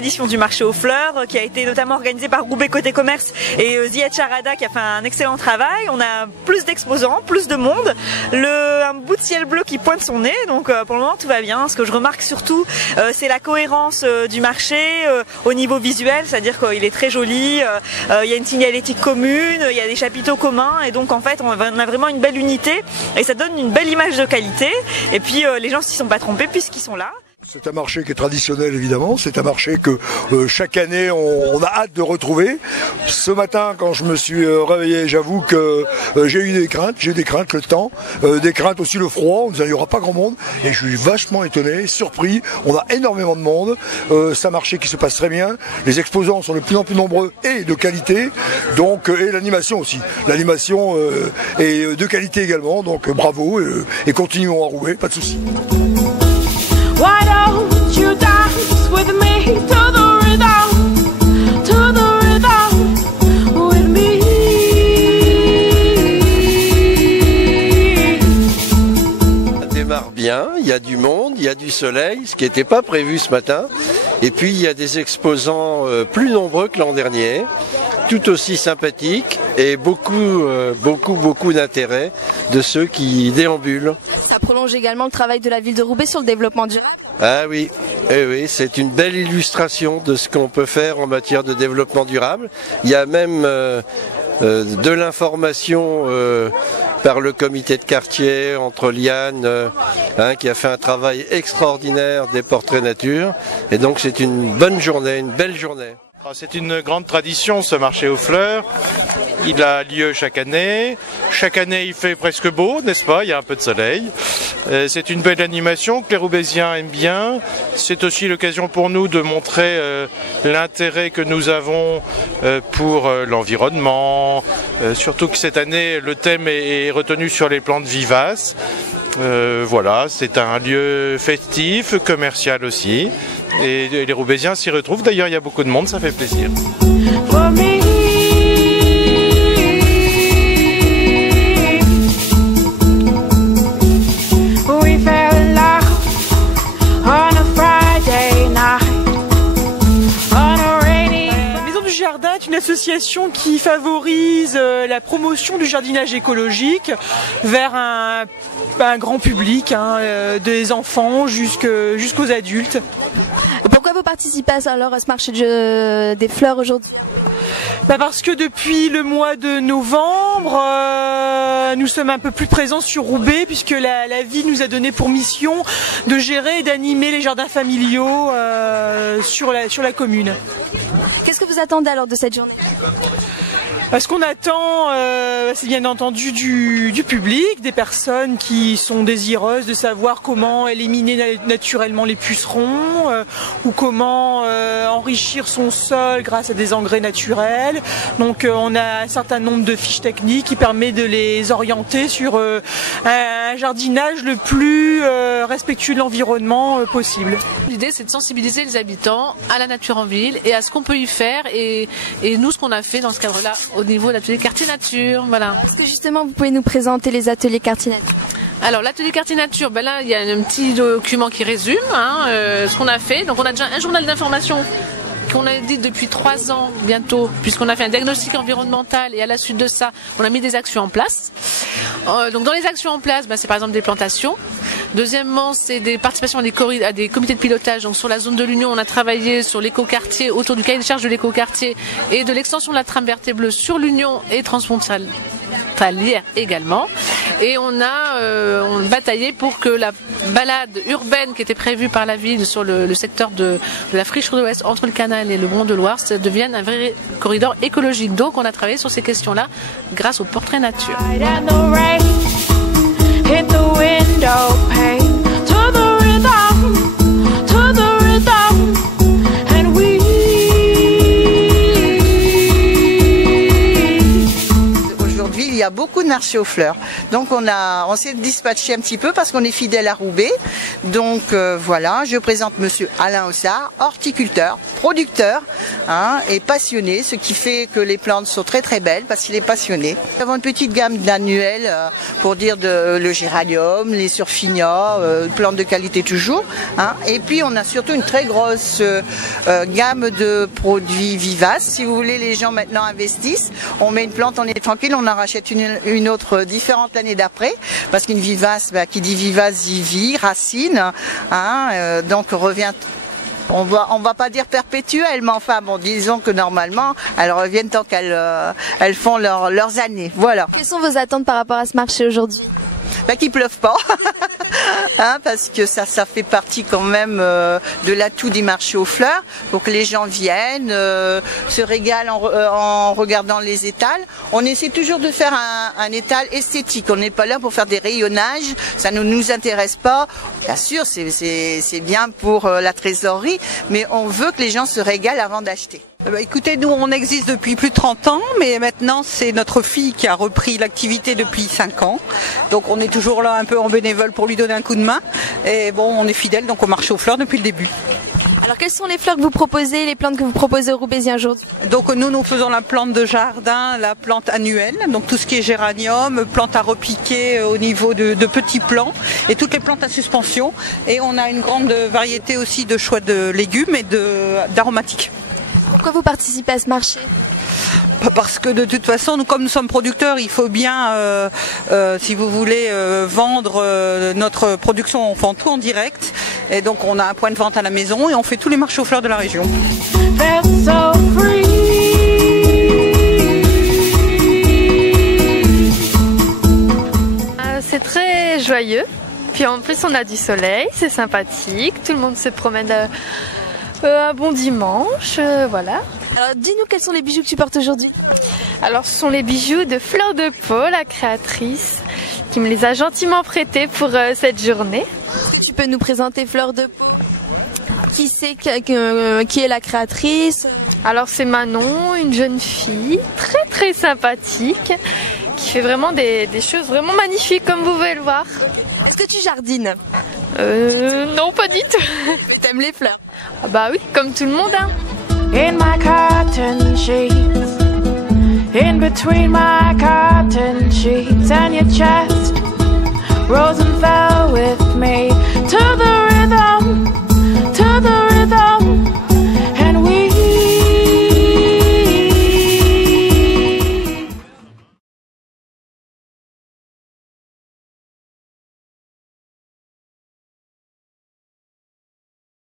édition du marché aux fleurs qui a été notamment organisée par Roubaix Côté Commerce et Ziad Charada qui a fait un excellent travail. On a plus d'exposants, plus de monde, un bout de ciel bleu qui pointe son nez, donc pour le moment tout va bien. Ce que je remarque surtout c'est la cohérence du marché au niveau visuel, c'est-à-dire qu'il est très joli, il y a une signalétique commune, il y a des chapiteaux communs et donc en fait on a vraiment une belle unité et ça donne une belle image de qualité et puis les gens s'y sont pas trompés puisqu'ils sont là. C'est un marché qui est traditionnel évidemment, c'est un marché que chaque année on a hâte de retrouver. Ce matin quand je me suis réveillé, j'avoue que j'ai eu des craintes, le temps, des craintes aussi le froid, on disait il n'y aura pas grand monde et je suis vachement étonné, surpris, on a énormément de monde, c'est un marché qui se passe très bien, les exposants sont de plus en plus nombreux et de qualité, donc et l'animation aussi, l'animation est de qualité également, donc bravo et continuons à rouler, pas de soucis. Why don't you dance with me to the rhythm with me? Ça démarre bien, il y a du monde, il y a du soleil, ce qui n'était pas prévu ce matin. Et puis il y a des exposants plus nombreux que l'an dernier, tout aussi sympathiques et beaucoup d'intérêt de ceux qui déambulent. Ça prolonge également le travail de la ville de Roubaix sur le développement durable. Ah oui, oui, c'est une belle illustration de ce qu'on peut faire en matière de développement durable. Il y a même de l'information par le comité de quartier entre Liane qui a fait un travail extraordinaire des portraits nature. Et donc c'est une bonne journée, une belle journée. C'est une grande tradition ce marché aux fleurs. Il a lieu chaque année. Chaque année il fait presque beau, n'est-ce pas? Il y a un peu de soleil. C'est une belle animation que les Roubaisiens aiment bien. C'est aussi l'occasion pour nous de montrer l'intérêt que nous avons pour l'environnement. Surtout que cette année le thème est retenu sur les plantes vivaces. Voilà, c'est un lieu festif, commercial aussi. Et les Roubaisiens s'y retrouvent. D'ailleurs, il y a beaucoup de monde, ça fait plaisir. Une association qui favorise la promotion du jardinage écologique vers un grand public, des enfants jusqu'aux adultes. Pourquoi vous participez alors à ce marché des fleurs aujourd'hui? Parce que depuis le mois de novembre, nous sommes un peu plus présents sur Roubaix puisque la ville nous a donné pour mission de gérer et d'animer les jardins familiaux sur la commune. Qu'est-ce que vous attendez alors de cette journée? Ce qu'on attend, c'est bien entendu du public, des personnes qui sont désireuses de savoir comment éliminer naturellement les pucerons ou comment enrichir son sol grâce à des engrais naturels. Donc on a un certain nombre de fiches techniques qui permettent de les orienter sur un jardinage le plus respectueux de l'environnement possible. L'idée c'est de sensibiliser les habitants à la nature en ville et à ce qu'on peut y faire et nous ce qu'on a fait dans ce cadre-là au niveau de l'atelier quartier nature, voilà. Est-ce que justement vous pouvez nous présenter les ateliers quartier nature? Alors l'atelier quartier nature, là il y a un petit document qui résume ce qu'on a fait. Donc on a déjà un journal d'information qu'on a dit depuis 3 ans bientôt, puisqu'on a fait un diagnostic environnemental et à la suite de ça, on a mis des actions en place. Donc dans les actions en place, c'est par exemple des plantations. Deuxièmement, c'est des participations à des comités de pilotage. Donc sur la zone de l'Union, on a travaillé sur l'écoquartier, autour du cahier de charge de l'écoquartier et de l'extension de la trame verte et bleue sur l'Union et transfrontalière également. Et on a bataillé pour que la balade urbaine qui était prévue par la ville sur le secteur de la friche de l'Ouest entre le canal et le Bron de Loire devienne un vrai corridor écologique. Donc on a travaillé sur ces questions-là grâce au portrait nature. Aujourd'hui, il y a beaucoup de marchés aux fleurs. Donc on s'est dispatché un petit peu parce qu'on est fidèle à Roubaix. Donc voilà, je présente monsieur Alain Ossard, horticulteur, producteur et passionné, ce qui fait que les plantes sont très très belles parce qu'il est passionné. Nous avons une petite gamme d'annuels pour dire le géranium, les surfinias, plantes de qualité toujours. Et puis on a surtout une très grosse gamme de produits vivaces. Si vous voulez, les gens maintenant investissent. On met une plante, on est tranquille, on en rachète une autre différente l'année d'après. Parce qu'une vivace, qui dit vivace dit vie, racine. Donc revient. On va pas dire perpétuelle, mais enfin bon, disons que normalement, elles reviennent tant qu'elles font leurs années. Voilà. Quelles sont vos attentes par rapport à ce marché aujourd'hui? Qu'il pleuve pas, parce que ça fait partie quand même de l'atout du marché aux fleurs, pour que les gens viennent, se régalent en regardant les étals. On essaie toujours de faire un étal esthétique. On n'est pas là pour faire des rayonnages, ça ne nous intéresse pas. Bien sûr, c'est bien pour la trésorerie, mais on veut que les gens se régalent avant d'acheter. Écoutez, nous on existe depuis plus de 30 ans, mais maintenant c'est notre fille qui a repris l'activité depuis 5 ans. Donc on est toujours là un peu en bénévole pour lui donner un coup de main. Et bon, on est fidèle donc au marché aux fleurs depuis le début. Alors quelles sont les fleurs que vous proposez, les plantes que vous proposez aux Roubaisiens aujourd'hui? Donc nous faisons la plante de jardin, la plante annuelle, donc tout ce qui est géranium, plante à repiquer au niveau de petits plants et toutes les plantes à suspension. Et on a une grande variété aussi de choix de légumes et d'aromatiques. Pourquoi vous participez à ce marché? Parce que de toute façon, comme nous sommes producteurs, il faut bien, si vous voulez, vendre notre production. On vend tout en direct. Et donc on a un point de vente à la maison et on fait tous les marchés aux fleurs de la région. C'est très joyeux. Puis en plus on a du soleil, c'est sympathique. Tout le monde se promène un bon dimanche, voilà. Alors dis-nous quels sont les bijoux que tu portes aujourd'hui? Alors ce sont les bijoux de Fleur de Pau, la créatrice, qui me les a gentiment prêtés pour cette journée. Tu peux nous présenter Fleur de Pau? Qui est la créatrice? Alors c'est Manon, une jeune fille très très sympathique, qui fait vraiment des choses vraiment magnifiques comme vous pouvez le voir. Est-ce que tu jardines? Non, pas du tout. Mais t'aimes les fleurs? Ah bah oui, comme tout le monde. In my cotton sheets, in between my cotton sheets and your chest, rose and fell with me to the rhythm